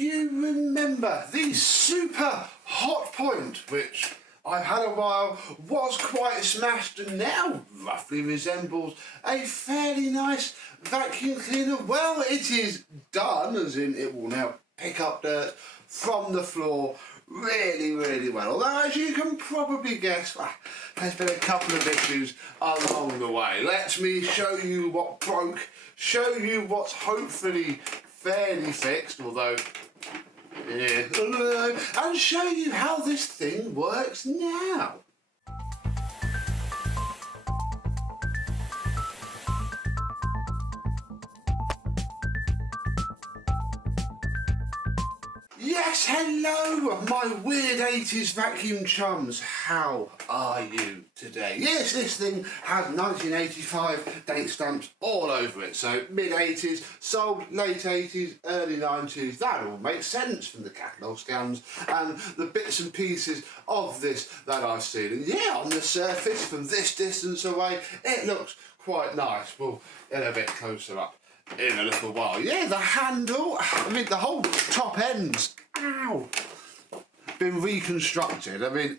you remember the Super Hotpoint, which I've had a while, was quite smashed and now roughly resembles a fairly nice vacuum cleaner? Well, it is done, as in it will now pick up dirt from the floor really well. Although, as you can probably guess, there's been a couple of issues along the way. Let me show you what broke, show you what's hopefully fairly fixed, although yeah, and show you how this thing works now. Yes, hello, my weird 80s vacuum chums. How are you today? Yes, this thing has 1985 date stamps all over it. So mid-80s, sold late 80s, early 90s. That all makes sense from the catalogue scans and the bits and pieces of this that I've seen. And yeah, on the surface, from this distance away, it looks quite nice. We'll get a bit closer up in a little while. Yeah, the handle, I mean the whole top end's, ow, been reconstructed. I mean,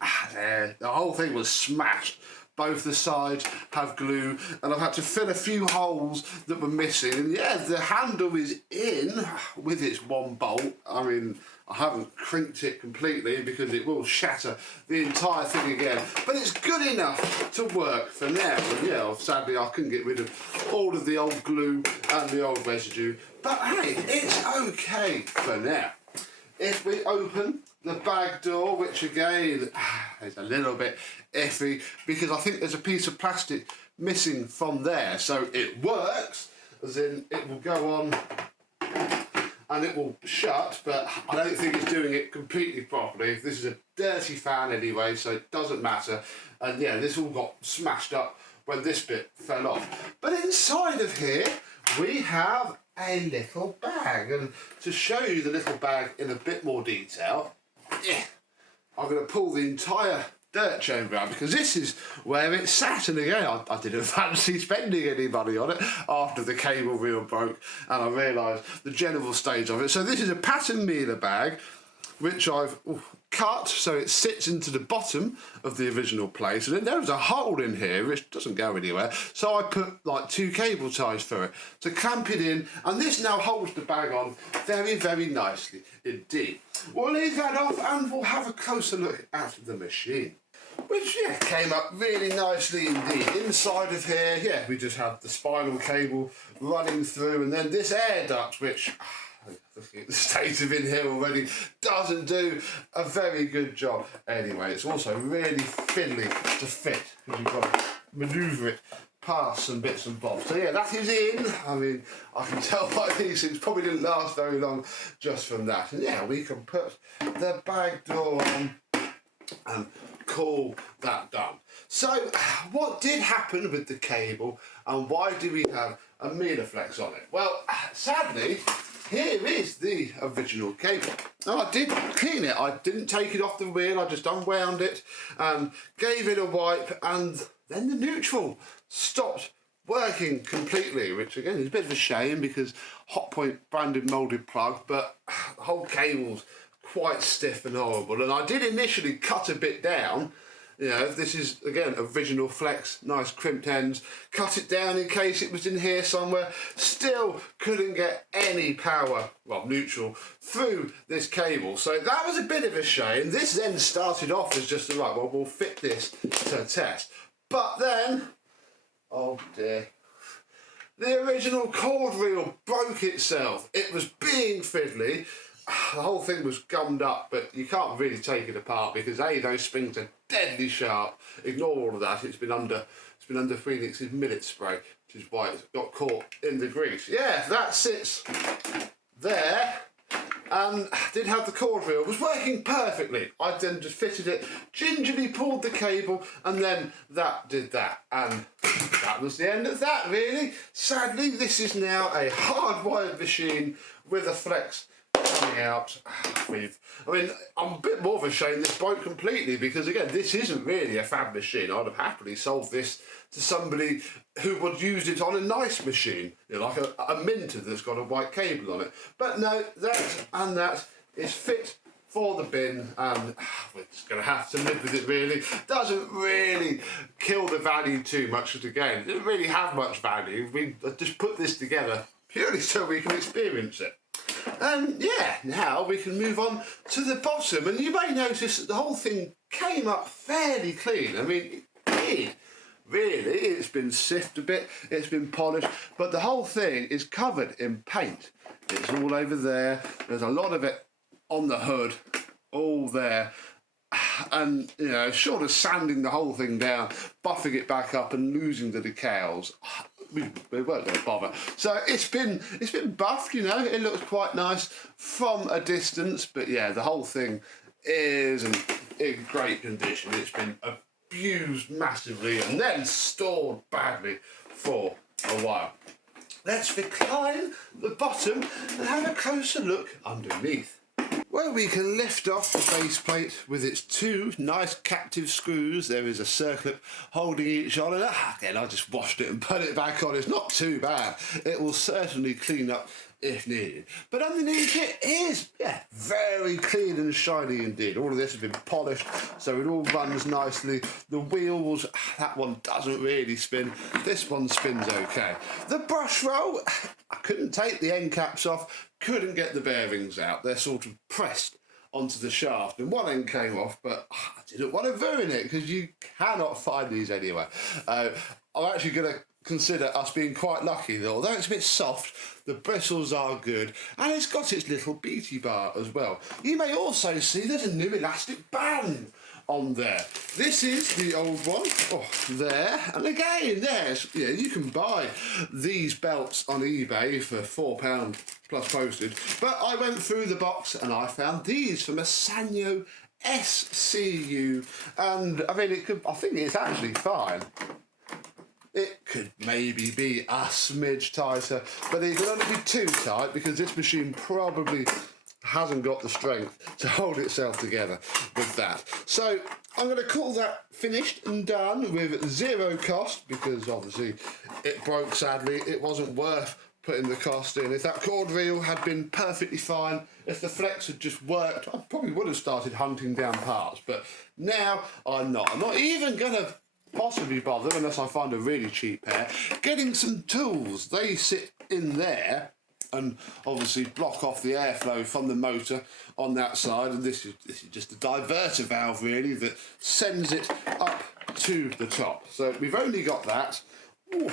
the whole thing was smashed. Both the sides have glue and I've had to fill a few holes that were missing, and yeah, the handle is in with its one bolt. I mean, I haven't crinked it completely because it will shatter the entire thing again, but it's good enough to work for now. And yeah, sadly I couldn't get rid of all of the old glue and the old residue, but hey, it's okay for now. If we open the bag door, which again is a little bit iffy because I think there's a piece of plastic missing from there, so it works, as in it will go on and it will shut, but I don't think it's doing it completely properly. This is a dirty fan anyway, so it doesn't matter. And yeah, this all got smashed up when this bit fell off. But inside of here, we have a little bag. And to show you the little bag in a bit more detail, I'm going to pull the entire dirt chamber out because this is where it sat, and again I didn't fancy spending any money on it after the cable reel broke and I realised the general state of it. So this is a pattern mealer bag which I've cut so it sits into the bottom of the original place, and then there's a hole in here which doesn't go anywhere, so I put like 2 cable ties for it to clamp it in, and this now holds the bag on very nicely indeed. We'll leave that off and we'll have a closer look at the machine, which yeah, came up really nicely indeed. Inside of here, yeah, we just have the spiral cable running through, and then this air duct, which looking at the state of in here already, doesn't do a very good job. Anyway, it's also really fiddly to fit because you've got to manoeuvre it past some bits and bobs. So yeah, that is in. I mean, I can tell by these things probably didn't last very long just from that. And yeah, we can put the bag door on and call that done. So what did happen with the cable and why do we have a Flex on it? Well, sadly, here is the original cable. Now, I did clean it. I didn't take it off the wheel. I just unwound it and gave it a wipe, and then the neutral stopped working completely, which again is a bit of a shame because Hotpoint branded moulded plug, but the whole cable's quite stiff and horrible. And I did initially cut a bit down. You know, this is, again, original flex, nice crimped ends. Cut it down in case it was in here somewhere. Still couldn't get any power, well, neutral, through this cable. So that was a bit of a shame. This then started off as just, right, well, we'll fit this to test. But then, oh dear, the original cord reel broke itself. It was being fiddly. The whole thing was gummed up, but you can't really take it apart because A, those springs are deadly sharp. Ignore all of that. It's been under Phoenix's millet spray, which is why it's got caught in the grease. Yeah, that sits there, and did have the cord reel. It was working perfectly. I then just fitted it, gingerly pulled the cable, and then that did that, and that was the end of that, really. Sadly, this is now a hardwired machine with a flex coming out with, I mean, I'm a bit more of a shame this broke completely, because again, this isn't really a fab machine. I'd have happily sold this to somebody who would use it on a nice machine, you know, like a Minter that's got a white cable on it. But no, that is fit for the bin, and we're just going to have to live with it really. Doesn't really kill the value too much, because again, it doesn't really have much value. We just put this together purely so we can experience it. And yeah, now we can move on to the bottom, and you may notice that the whole thing came up fairly clean. I mean, it did. Really, it's been sifted a bit, it's been polished, but the whole thing is covered in paint. It's all over there, there's a lot of it on the hood, all there, and you know, short of sanding the whole thing down, buffing it back up and losing the decals, we weren't going to bother. So it's been buffed, you know, it looks quite nice from a distance, but yeah, the whole thing isn't in great condition. It's been abused massively and then stored badly for a while. Let's recline the bottom and have a closer look underneath. Well, we can lift off the base plate with its two nice captive screws. There is a circlip holding each on, and again, I just washed it and put it back on. It's not too bad. It will certainly clean up if needed. But underneath it is, yeah, very clean and shiny indeed. All of this has been polished, so it all runs nicely. The wheels, that one doesn't really spin. This one spins okay. The brush roll, I couldn't take the end caps off, couldn't get the bearings out. They're sort of pressed onto the shaft, and one end came off, but I didn't want to ruin it because you cannot find these anywhere. I'm actually going to consider us being quite lucky that although it's a bit soft, the bristles are good, and it's got its little beaty bar as well. You may also see there's a new elastic band on there. This is the old one, there, and again, there's, you know, you can buy these belts on eBay for £4 plus postage, but I went through the box and I found these from a Sanyo SCU, and I mean, I think it's actually fine. It could maybe be a smidge tighter, but it can only be too tight because this machine probably hasn't got the strength to hold itself together with that. So I'm going to call that finished and done with zero cost, because obviously it broke sadly. It wasn't worth putting the cost in. If that cord reel had been perfectly fine, if the flex had just worked, I probably would have started hunting down parts, but now I'm not. I'm not even going to possibly bother, unless I find a really cheap pair, getting some tools. They sit in there and obviously block off the airflow from the motor on that side, and this is just a diverter valve really that sends it up to the top. So we've only got that. Ooh,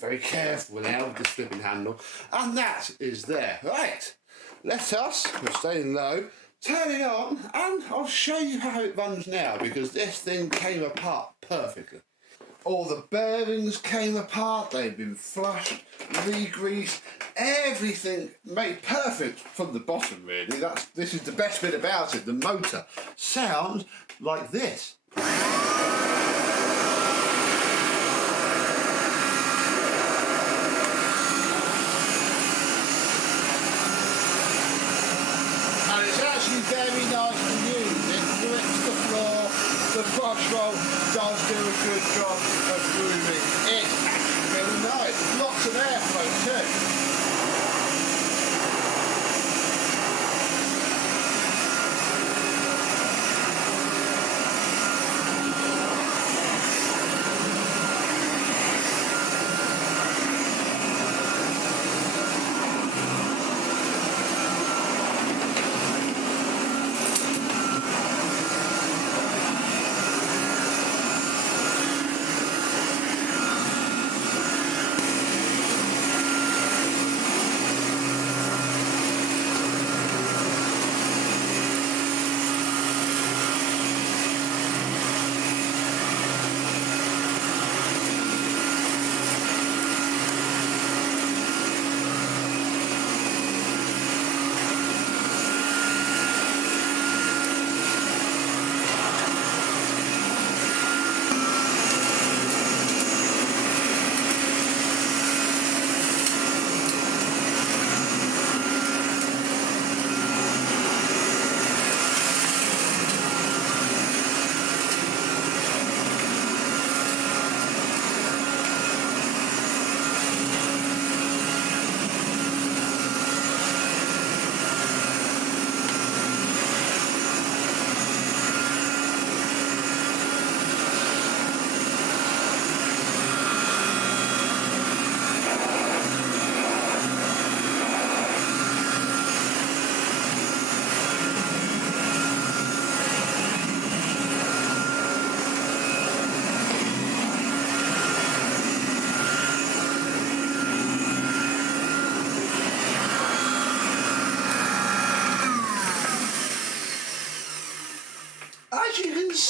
very careful now with the flipping handle, and that is there. Right, let us, we're staying low, turn it on, and I'll show you how it runs now, because this thing came apart perfectly. All the bearings came apart, they've been flushed, re-greased, everything made perfect from the bottom really. This is the best bit about it. The motor sounds like this. Very nice to use. It grips the floor. The brush roll does do a good job of grooming. It's actually really nice. Lots of airflow too.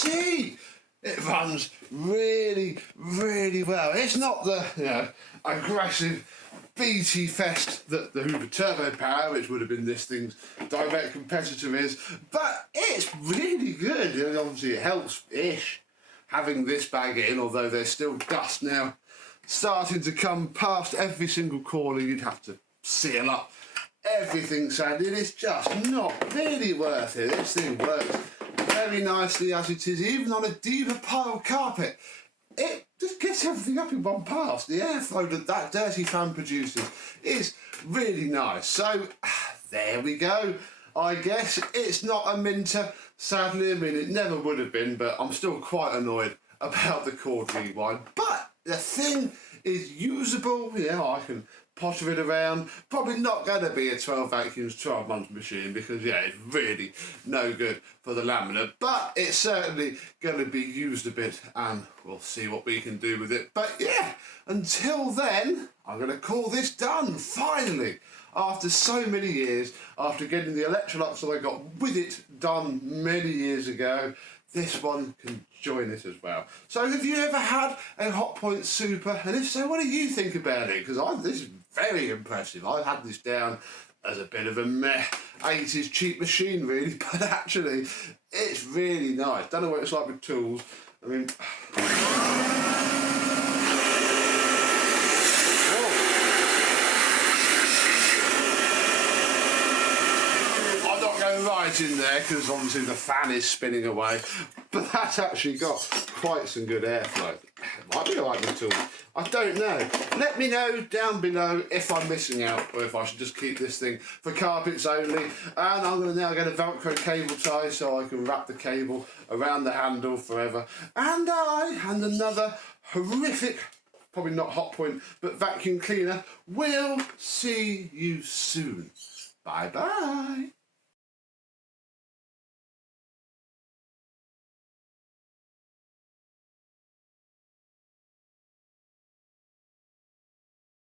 see. It runs really, really well. It's not the aggressive BT Fest that the Hoover Turbo Power, which would have been this thing's direct competitor, is, but it's really good. And obviously it helps-ish having this bag in, although there's still dust now starting to come past every single corner. You'd have to seal up everything, sadly. It's just not really worth it. This thing works very nicely as it is, even on a Diva pile carpet. It just gets everything up in one pass. The airflow that dirty fan produces is really nice. So there we go. I guess it's not a minter, sadly. I mean, it never would have been, but I'm still quite annoyed about the cord rewind. But the thing is usable. Yeah, I can potter it around. Probably not going to be a 12 vacuums, 12 months machine, because yeah, it's really no good for the laminate, but it's certainly going to be used a bit, and we'll see what we can do with it. But yeah, until then, I'm going to call this done, finally. After so many years, after getting the Electrolux that I got with it done many years ago, this one can join it as well. So have you ever had a Hotpoint Super? And if so, what do you think about it? Because this is very impressive. I had this down as a bit of a meh 80s cheap machine, really, but actually it's really nice. Don't know what it's like with tools. I mean, right in there because obviously the fan is spinning away, but that's actually got quite some good airflow. Might be like the tool, I don't know. Let me know down below if I'm missing out or if I should just keep this thing for carpets only. And I'm going to now get a Velcro cable tie so I can wrap the cable around the handle forever. And I and another horrific, probably not Hotpoint, but vacuum cleaner will see you soon. Bye bye.